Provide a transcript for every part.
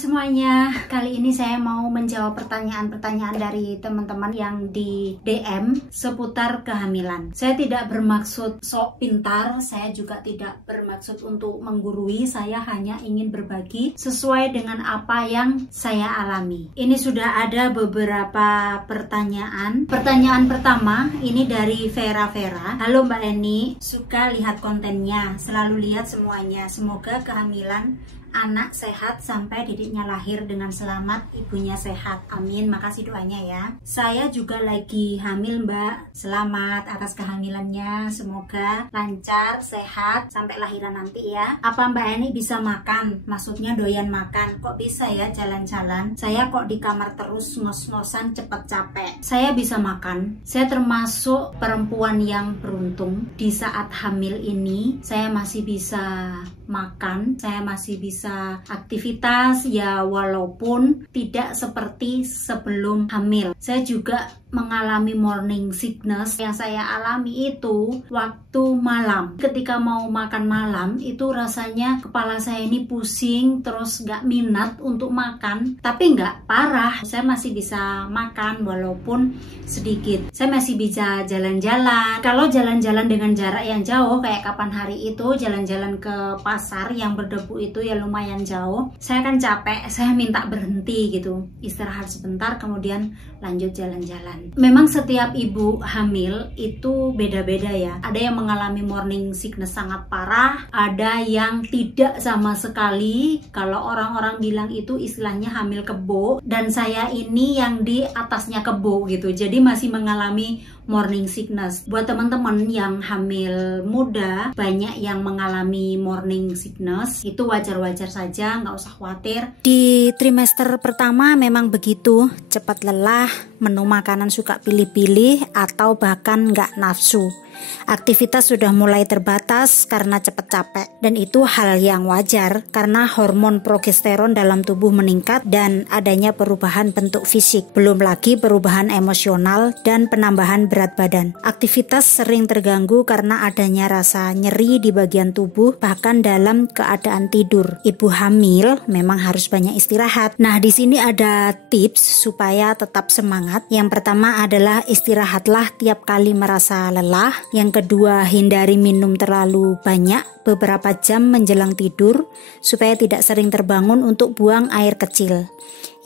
semuanya, kali ini saya mau menjawab pertanyaan-pertanyaan dari teman-teman yang di DM seputar kehamilan. Saya tidak bermaksud sok pintar, saya juga tidak bermaksud untuk menggurui, saya hanya ingin berbagi sesuai dengan apa yang saya alami. Ini sudah ada beberapa pertanyaan. Pertanyaan pertama ini dari Vera. Halo Mbak Eni, suka lihat kontennya, selalu lihat semuanya. Semoga kehamilan anak sehat sampai didiknya lahir dengan selamat, ibunya sehat. Amin, makasih doanya ya. Saya juga lagi hamil Mbak. Selamat atas kehamilannya, semoga lancar, sehat sampai lahiran nanti ya. Apa Mbak Eni bisa makan? Maksudnya doyan makan. Kok bisa ya jalan-jalan? Saya kok di kamar terus ngos-ngosan, cepet capek. Saya bisa makan. Saya termasuk perempuan yang beruntung. Di saat hamil ini saya masih bisa makan, saya masih bisa aktivitas ya, walaupun tidak seperti sebelum hamil. Saya juga mengalami morning sickness. Yang saya alami itu waktu malam. Ketika mau makan malam itu rasanya kepala saya ini pusing, terus gak minat untuk makan, tapi gak parah. Saya masih bisa makan walaupun sedikit. Saya masih bisa jalan-jalan. Kalau jalan-jalan dengan jarak yang jauh kayak kapan hari itu jalan-jalan ke pasar yang berdebu itu ya lumayan jauh, saya kan capek, saya minta berhenti gitu, istirahat sebentar kemudian lanjut jalan-jalan. Memang setiap ibu hamil itu beda-beda ya. Ada yang mengalami morning sickness sangat parah, ada yang tidak sama sekali. Kalau orang-orang bilang itu istilahnya hamil kebo, dan saya ini yang di atasnya kebo gitu, jadi masih mengalami morning sickness. Buat teman-teman yang hamil muda, banyak yang mengalami morning sickness, itu wajar-wajar saja, nggak usah khawatir. Di trimester pertama memang begitu, cepat lelah, menu makanan suka pilih-pilih, atau bahkan nggak nafsu. Aktivitas sudah mulai terbatas karena cepat capek, dan itu hal yang wajar karena hormon progesteron dalam tubuh meningkat dan adanya perubahan bentuk fisik, belum lagi perubahan emosional dan penambahan berat badan. Aktivitas sering terganggu karena adanya rasa nyeri di bagian tubuh, bahkan dalam keadaan tidur. Ibu hamil memang harus banyak istirahat. Nah, di sini ada tips supaya tetap semangat. Yang pertama adalah istirahatlah tiap kali merasa lelah. Yang kedua, hindari minum terlalu banyak beberapa jam menjelang tidur supaya tidak sering terbangun untuk buang air kecil.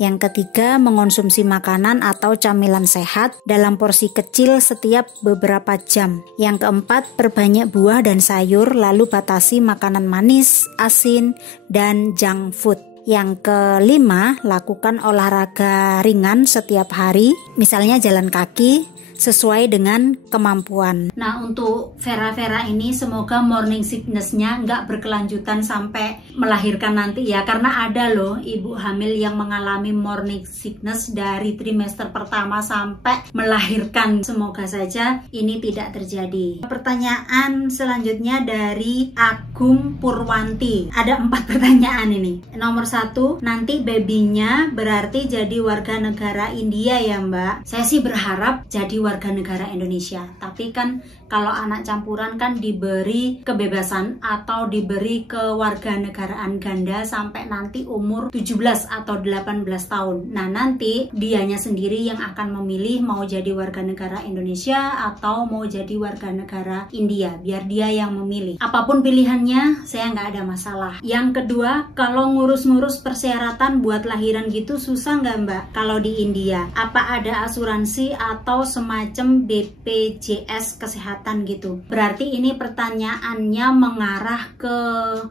Yang ketiga, mengonsumsi makanan atau camilan sehat dalam porsi kecil setiap beberapa jam. Yang keempat, perbanyak buah dan sayur, lalu batasi makanan manis, asin, dan junk food. Yang kelima, lakukan olahraga ringan setiap hari, misalnya jalan kaki, sesuai dengan kemampuan. Nah, untuk Vera ini semoga morning sickness-nya nggak berkelanjutan sampai melahirkan nanti ya, karena ada loh ibu hamil yang mengalami morning sickness dari trimester pertama sampai melahirkan. Semoga saja ini tidak terjadi. Pertanyaan selanjutnya dari Agung Purwanti. Ada 4 pertanyaan ini. Nomor 1, nanti babynya berarti jadi warga negara India ya Mbak? Saya sih berharap jadi warga negara Indonesia, tapi kan kalau anak campuran kan diberi kebebasan atau diberi kewarganegaraan ganda sampai nanti umur 17 atau 18 tahun. Nah, nanti dianya sendiri yang akan memilih mau jadi warga negara Indonesia atau mau jadi warga negara India, biar dia yang memilih. Apapun pilihannya, saya nggak ada masalah. Yang kedua, kalau ngurus-ngurus persyaratan buat lahiran gitu susah nggak Mbak kalau di India? Apa ada asuransi atau semacam BPJS kesehatan gitu? Berarti ini pertanyaannya mengarah ke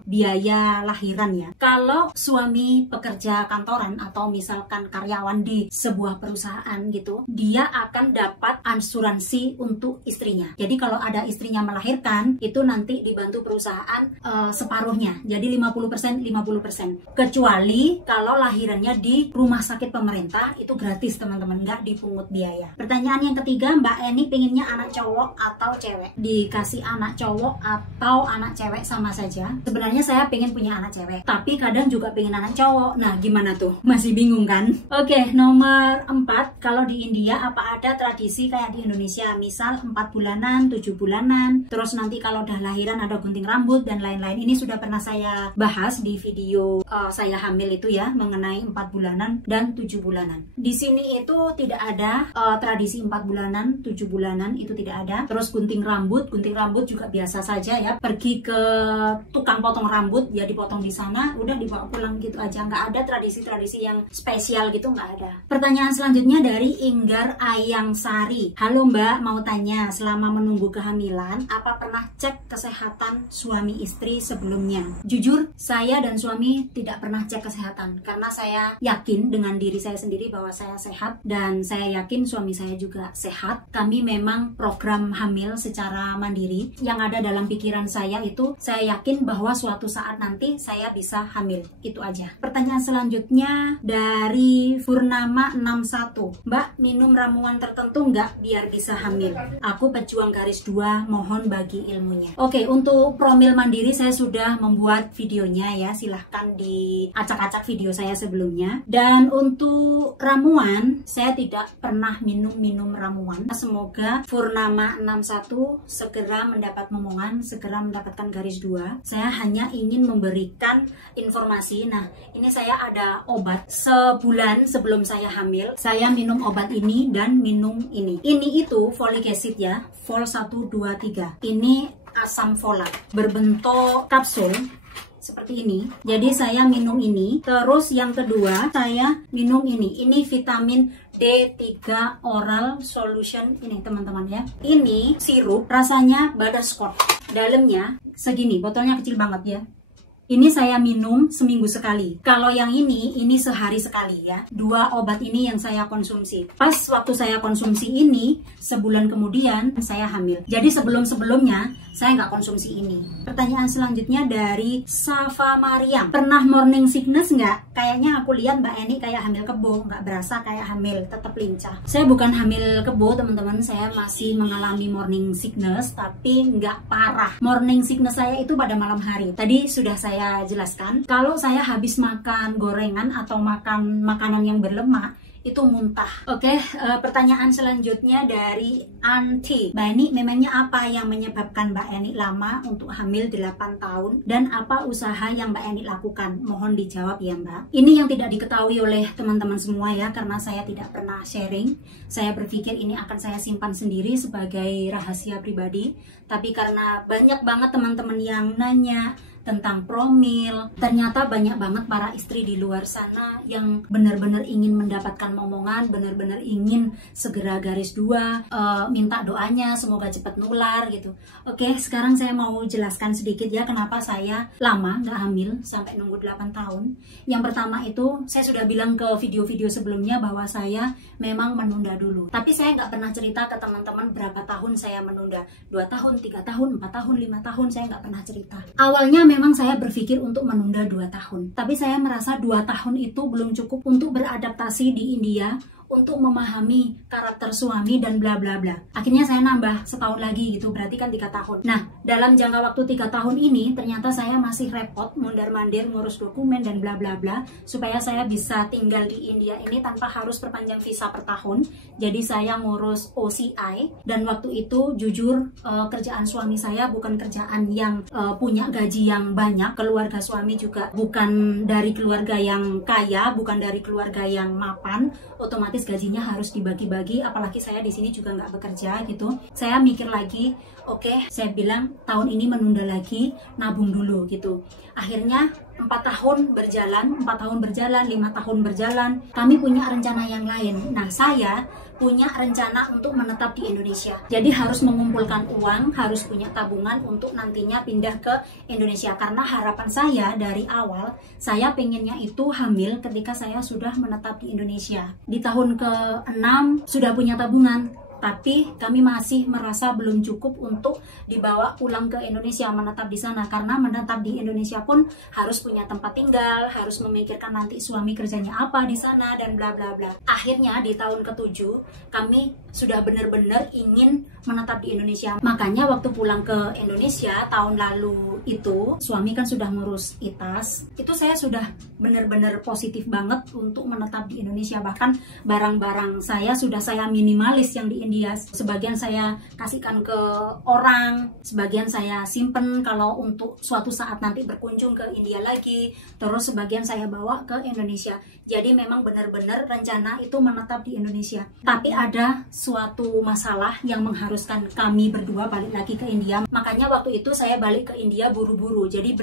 biaya lahiran ya. Kalau suami pekerja kantoran atau misalkan karyawan di sebuah perusahaan gitu, dia akan dapat asuransi untuk istrinya. Jadi kalau ada istrinya melahirkan, itu nanti dibantu perusahaan separuhnya. Jadi 50%. Kecuali kalau lahirannya di rumah sakit pemerintah, itu gratis teman-teman, nggak dipungut biaya. Pertanyaan yang ketiga, Mbak Eni pengennya anak cowok atau cewek? Dikasih anak cowok atau anak cewek sama saja. Sebenarnya saya pengen punya anak cewek, tapi kadang juga pengen anak cowok. Nah, gimana tuh? Masih bingung kan? Oke, nomor 4, kalau di India apa ada tradisi kayak di Indonesia? Misal 4 bulanan, 7 bulanan, terus nanti kalau udah lahiran ada gunting rambut dan lain-lain. Ini sudah pernah saya bahas di video saya saya hamil itu ya, mengenai 4 bulanan dan 7 bulanan. Di sini itu tidak ada tradisi 4 bulanan, 7 bulanan, itu tidak ada. Terus gunting rambut juga biasa saja ya, pergi ke tukang potong rambut ya, dipotong di sana, udah dibawa pulang gitu aja. Nggak ada tradisi-tradisi yang spesial gitu, nggak ada. Pertanyaan selanjutnya dari Inggar Ayang Sari. Halo Mbak, mau tanya, selama menunggu kehamilan, apa pernah cek kesehatan suami istri sebelumnya? Jujur, saya dan suami tidak pernah cek kesehatan, karena saya yakin dengan diri saya sendiri bahwa saya sehat, dan saya yakin suami saya juga sehat. Kami memang program hamil secara mandiri. Yang ada dalam pikiran saya itu, saya yakin bahwa suatu saat nanti saya bisa hamil. Itu aja. Pertanyaan selanjutnya dari Purnama 61. Mbak, minum ramuan tertentu nggak biar bisa hamil? Aku pejuang garis 2, mohon bagi ilmunya. Oke, untuk promil mandiri saya sudah membuat videonya ya, silahkan diacak-acak video saya sebelumnya. Dan untuk ramuan, saya tidak pernah minum ramuan. Semoga Purnama 61 segera mendapat momongan, segera mendapatkan garis 2. Saya hanya ingin memberikan informasi. Nah, ini saya ada obat sebulan sebelum saya hamil. Saya minum obat ini dan minum ini. Ini itu folic acid ya, Fol 1, 2, 3. Ini asam folat berbentuk kapsul seperti ini. Jadi saya minum ini. Terus yang kedua saya minum ini. Ini vitamin D3 oral solution ini teman-teman ya. Ini sirup rasanya butterscotch. Dalamnya segini, botolnya kecil banget ya. Ini saya minum seminggu sekali. Kalau yang ini sehari sekali ya. 2 obat ini yang saya konsumsi. Pas waktu saya konsumsi ini, sebulan kemudian saya hamil. Jadi sebelum-sebelumnya saya nggak konsumsi ini. Pertanyaan selanjutnya dari Safa Mariam. Pernah morning sickness nggak? Kayaknya aku lihat Mbak Eni kayak hamil kebo. Nggak berasa kayak hamil, tetap lincah. Saya bukan hamil kebo teman-teman. Saya masih mengalami morning sickness, tapi nggak parah. Morning sickness saya itu pada malam hari. Tadi sudah saya jelaskan, kalau saya habis makan gorengan atau makan makanan yang berlemak, itu muntah. Oke, pertanyaan selanjutnya dari Anti. Mbak Eni, memangnya apa yang menyebabkan Mbak Eni lama untuk hamil 8 tahun? Dan apa usaha yang Mbak Eni lakukan? Mohon dijawab ya Mbak. Ini yang tidak diketahui oleh teman-teman semua ya, karena saya tidak pernah sharing. Saya berpikir ini akan saya simpan sendiri sebagai rahasia pribadi. Tapi karena banyak banget teman-teman yang nanya tentang promil, ternyata banyak banget para istri di luar sana yang benar-benar ingin mendapatkan momongan, benar-benar ingin segera garis 2, minta doanya semoga cepat nular gitu. Oke, sekarang saya mau jelaskan sedikit ya kenapa saya lama nggak hamil sampai nunggu 8 tahun. Yang pertama itu saya sudah bilang ke video-video sebelumnya bahwa saya memang menunda dulu, tapi saya nggak pernah cerita ke teman-teman berapa tahun saya menunda. 2 tahun, 3 tahun, 4 tahun, 5 tahun, saya nggak pernah cerita. Awalnya memang saya berpikir untuk menunda 2 tahun, tapi saya merasa 2 tahun itu belum cukup untuk beradaptasi di India, untuk memahami karakter suami dan bla bla bla. Akhirnya saya nambah setahun lagi gitu, berarti kan 3 tahun. Nah, dalam jangka waktu 3 tahun ini ternyata saya masih repot mondar-mandir ngurus dokumen dan bla bla bla supaya saya bisa tinggal di India ini tanpa harus perpanjang visa per tahun. Jadi saya ngurus OCI, dan waktu itu jujur kerjaan suami saya bukan kerjaan yang punya gaji yang banyak. Keluarga suami juga bukan dari keluarga yang kaya, bukan dari keluarga yang mapan. Otomatis gajinya harus dibagi-bagi, apalagi saya di sini juga nggak bekerja gitu. Saya mikir lagi, oke, saya bilang tahun ini menunda lagi, nabung dulu gitu. Akhirnya 4 tahun berjalan, 5 tahun berjalan, kami punya rencana yang lain. Nah, saya punya rencana untuk menetap di Indonesia. Jadi harus mengumpulkan uang, harus punya tabungan untuk nantinya pindah ke Indonesia. Karena harapan saya dari awal, saya pengennya itu hamil ketika saya sudah menetap di Indonesia. Di tahun ke-6 sudah punya tabungan, tapi kami masih merasa belum cukup untuk dibawa pulang ke Indonesia, menetap di sana. Karena menetap di Indonesia pun harus punya tempat tinggal, harus memikirkan nanti suami kerjanya apa di sana, dan bla bla bla. Akhirnya di tahun ke-7 kami sudah benar-benar ingin menetap di Indonesia. Makanya waktu pulang ke Indonesia tahun lalu itu, suami kan sudah ngurus ITAS, itu saya sudah benar-benar positif banget untuk menetap di Indonesia. Bahkan barang-barang saya sudah saya minimalis yang di Indonesia India. Sebagian saya kasihkan ke orang, sebagian saya simpen kalau untuk suatu saat nanti berkunjung ke India lagi, terus sebagian saya bawa ke Indonesia. Jadi memang benar-benar rencana itu menetap di Indonesia. Tapi ada suatu masalah yang mengharuskan kami berdua balik lagi ke India. Makanya waktu itu saya balik ke India buru-buru. Jadi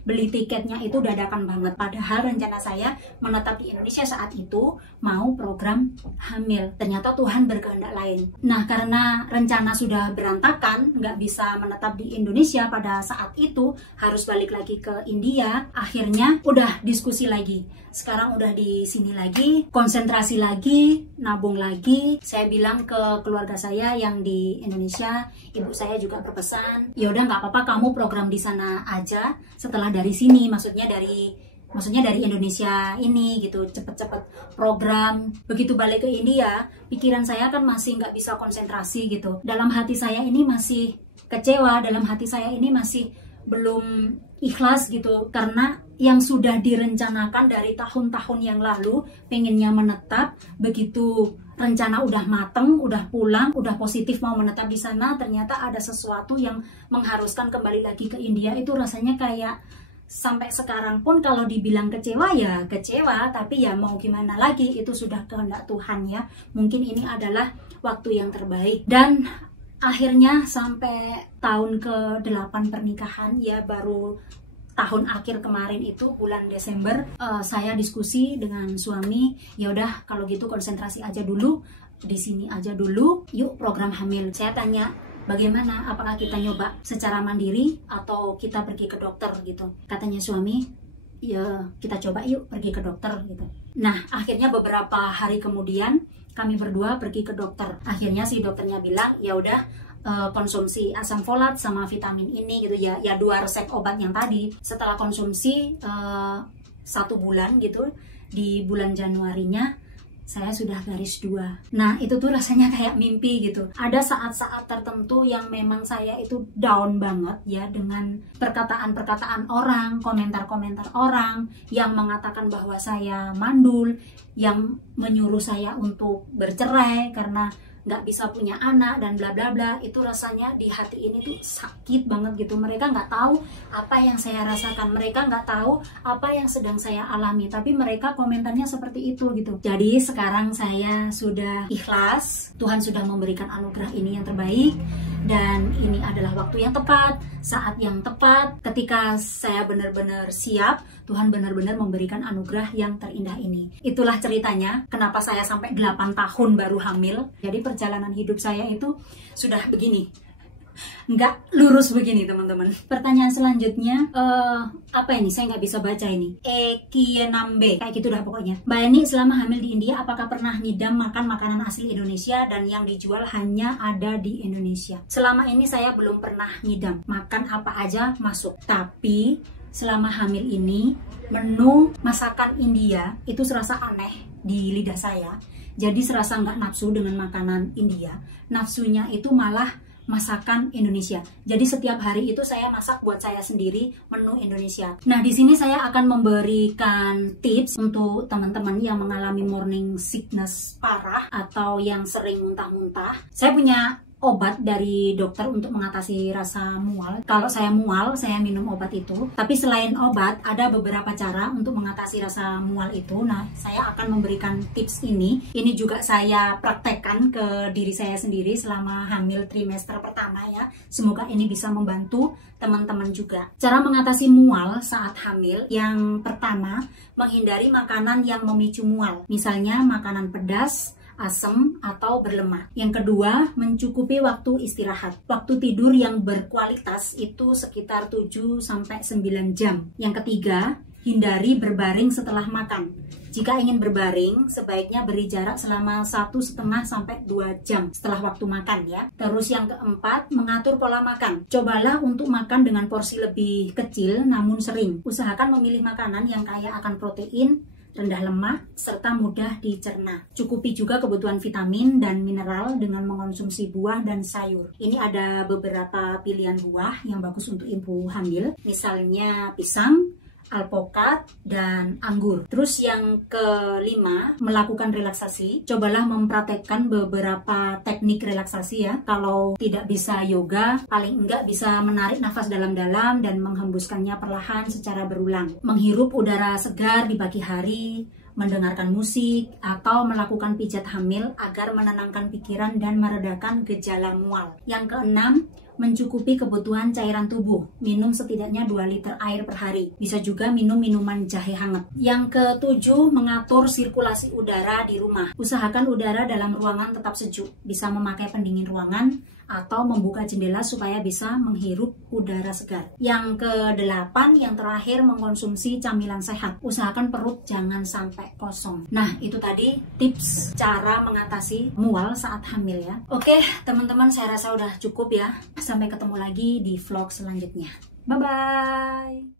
beli tiketnya itu dadakan banget. Padahal rencana saya menetap di Indonesia saat itu mau program hamil. Ternyata Tuhan berkehendak lain. Nah, karena rencana sudah berantakan, nggak bisa menetap di Indonesia pada saat itu, harus balik lagi ke India. Akhirnya udah diskusi lagi. Sekarang udah di sini lagi, konsentrasi lagi, nabung lagi. Saya bilang ke keluarga saya yang di Indonesia, ibu saya juga berpesan, ya udah nggak apa-apa, kamu program di sana aja setelah dari sini, maksudnya dari Indonesia ini gitu, cepet-cepet program. Begitu balik ke India, pikiran saya kan masih nggak bisa konsentrasi gitu. Dalam hati saya ini masih kecewa, dalam hati saya ini masih belum ikhlas gitu, karena yang sudah direncanakan dari tahun-tahun yang lalu pengennya menetap, begitu rencana udah mateng, udah pulang, udah positif mau menetap di sana, ternyata ada sesuatu yang mengharuskan kembali lagi ke India. Itu rasanya kayak sampai sekarang pun kalau dibilang kecewa ya kecewa, tapi ya mau gimana lagi, itu sudah kehendak Tuhan ya. Mungkin ini adalah waktu yang terbaik. Dan akhirnya sampai tahun ke-8 pernikahan ya, baru tahun akhir kemarin itu bulan Desember, saya diskusi dengan suami, ya udah kalau gitu konsentrasi aja dulu di sini aja dulu, yuk program hamil. Saya tanya, bagaimana, apakah kita nyoba secara mandiri atau kita pergi ke dokter gitu. Katanya suami, ya kita coba yuk pergi ke dokter gitu. Nah, akhirnya beberapa hari kemudian kami berdua pergi ke dokter. Akhirnya si dokternya bilang, ya udah konsumsi asam folat sama vitamin ini gitu ya, 2 resep obat yang tadi. Setelah konsumsi 1 bulan gitu, di bulan Januarinya saya sudah garis 2. Nah, itu tuh rasanya kayak mimpi gitu. Ada saat-saat tertentu yang memang saya itu down banget ya, dengan perkataan-perkataan orang, komentar-komentar orang yang mengatakan bahwa saya mandul, yang menyuruh saya untuk bercerai karena nggak bisa punya anak dan bla bla bla. Itu rasanya di hati ini tuh sakit banget gitu. Mereka nggak tahu apa yang saya rasakan, mereka nggak tahu apa yang sedang saya alami, tapi mereka komentarnya seperti itu gitu. Jadi sekarang saya sudah ikhlas, Tuhan sudah memberikan anugerah ini yang terbaik, dan ini adalah waktu yang tepat, saat yang tepat. Ketika saya benar-benar siap, Tuhan benar-benar memberikan anugerah yang terindah ini. Itulah ceritanya kenapa saya sampai 8 tahun baru hamil. Jadi perjalanan hidup saya itu sudah begini, nggak lurus begini teman-teman. Pertanyaan selanjutnya, apa ini? Saya nggak bisa baca ini. Ekienambe, kayak gitu dah pokoknya. Mbak Eni, selama hamil di India, apakah pernah ngidam makan makanan asli Indonesia dan yang dijual hanya ada di Indonesia? Selama ini saya belum pernah ngidam, makan apa aja masuk. Tapi selama hamil ini, menu masakan India itu serasa aneh di lidah saya. Jadi serasa nggak nafsu dengan makanan India. Nafsunya itu malah masakan Indonesia. Jadi setiap hari itu saya masak buat saya sendiri menu Indonesia. Nah, di sini saya akan memberikan tips untuk teman-teman yang mengalami morning sickness parah atau yang sering muntah-muntah. Saya punya obat dari dokter untuk mengatasi rasa mual. Kalau saya mual, saya minum obat itu. Tapi selain obat, ada beberapa cara untuk mengatasi rasa mual itu. Nah, saya akan memberikan tips ini. Ini juga saya praktekkan ke diri saya sendiri selama hamil trimester pertama ya. Semoga ini bisa membantu teman-teman juga. Cara mengatasi mual saat hamil, yang pertama, menghindari makanan yang memicu mual. Misalnya makanan pedas, asam, atau berlemak. Yang kedua, mencukupi waktu istirahat. Waktu tidur yang berkualitas itu sekitar 7-9 jam. Yang ketiga, hindari berbaring setelah makan. Jika ingin berbaring, sebaiknya beri jarak selama 1,5-2 jam setelah waktu makan ya. Terus yang keempat, mengatur pola makan. Cobalah untuk makan dengan porsi lebih kecil namun sering. Usahakan memilih makanan yang kaya akan protein, rendah lemak, serta mudah dicerna. Cukupi juga kebutuhan vitamin dan mineral dengan mengonsumsi buah dan sayur. Ini ada beberapa pilihan buah yang bagus untuk ibu hamil. Misalnya pisang, alpukat, dan anggur. Terus yang kelima, melakukan relaksasi. Cobalah mempraktekkan beberapa teknik relaksasi ya. Kalau tidak bisa yoga, paling enggak bisa menarik nafas dalam-dalam dan menghembuskannya perlahan secara berulang. Menghirup udara segar di pagi hari, mendengarkan musik, atau melakukan pijat hamil agar menenangkan pikiran dan meredakan gejala mual. Yang keenam, mencukupi kebutuhan cairan tubuh. Minum setidaknya 2 liter air per hari. Bisa juga minum minuman jahe hangat. Yang ketujuh, mengatur sirkulasi udara di rumah. Usahakan udara dalam ruangan tetap sejuk. Bisa memakai pendingin ruangan atau membuka jendela supaya bisa menghirup udara segar. Yang kedelapan, yang terakhir, mengkonsumsi camilan sehat. Usahakan perut jangan sampai kosong. Nah, itu tadi tips cara mengatasi mual saat hamil ya. Oke, teman-teman, saya rasa udah cukup ya. Sampai ketemu lagi di vlog selanjutnya. Bye-bye!